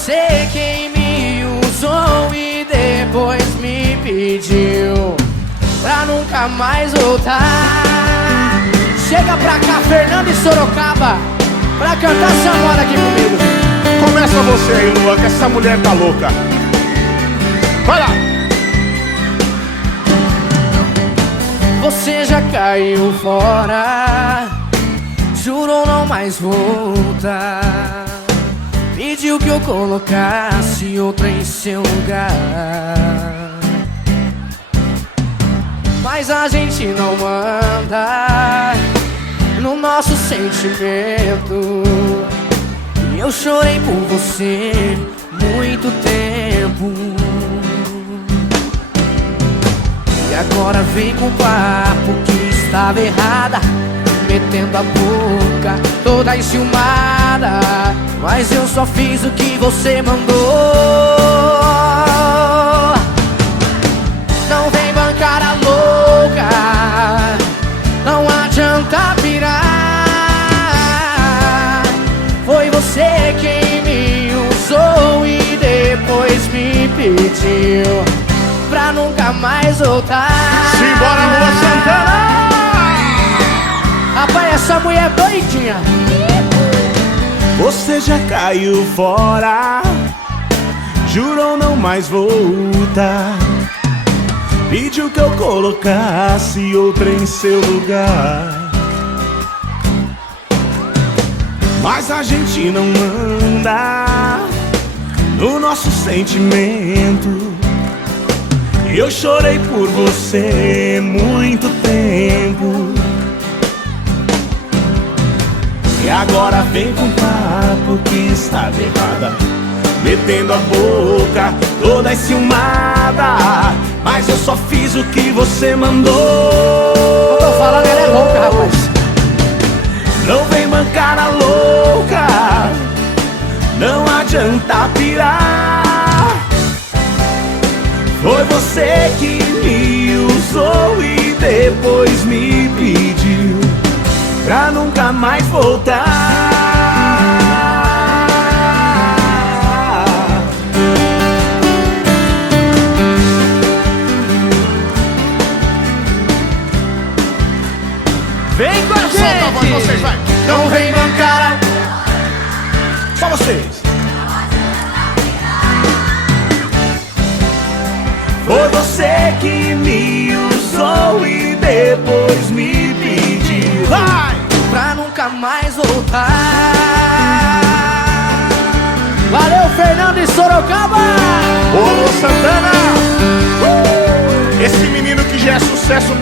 você quem me usou e depois me pediu pra nunca mais voltar. Chega pra cá, Fernando e Sorocaba, pra cantar essa moda aqui comigo. Começa você aí, Lua, que essa mulher tá louca. Vai lá! Você já caiu fora, jurou não mais voltar. Pediu que eu colocasse outra em seu lugar, mas a gente não manda no nosso sentimento. E eu chorei por você muito tempo. E agora vem com o papo que estava errada, metendo a boca toda enciumada. Mas eu só fiz o que você mandou. Não vem bancar a louca, não adianta pirar. Foi você quem me usou e depois me pediu pra nunca mais voltar. Simbora, Lua Santana! Rapaz, essa mulher é doidinha. Você já caiu fora, jurou não mais voltar. Pediu que eu colocasse outra em seu lugar, mas a gente não manda no nosso sentimento. Eu chorei por você muito tempo. E agora vem com papo que estava errada, metendo a boca toda enciumada. Mas eu só fiz o que você mandou. Eu tô falando, ela é louca, rapaz. Não vem bancar a louca, não adianta pirar. Foi você que me usou e depois me pediu pra nunca mais voltar. Vem com a gente! Solta a voz, vocês, vai! Não vem bancar. Só vocês! Foi você que me usou e depois me pediu, vai! Pra nunca mais voltar. Valeu, Fernando e Sorocaba! Ô, Santana! Esse menino que já é sucesso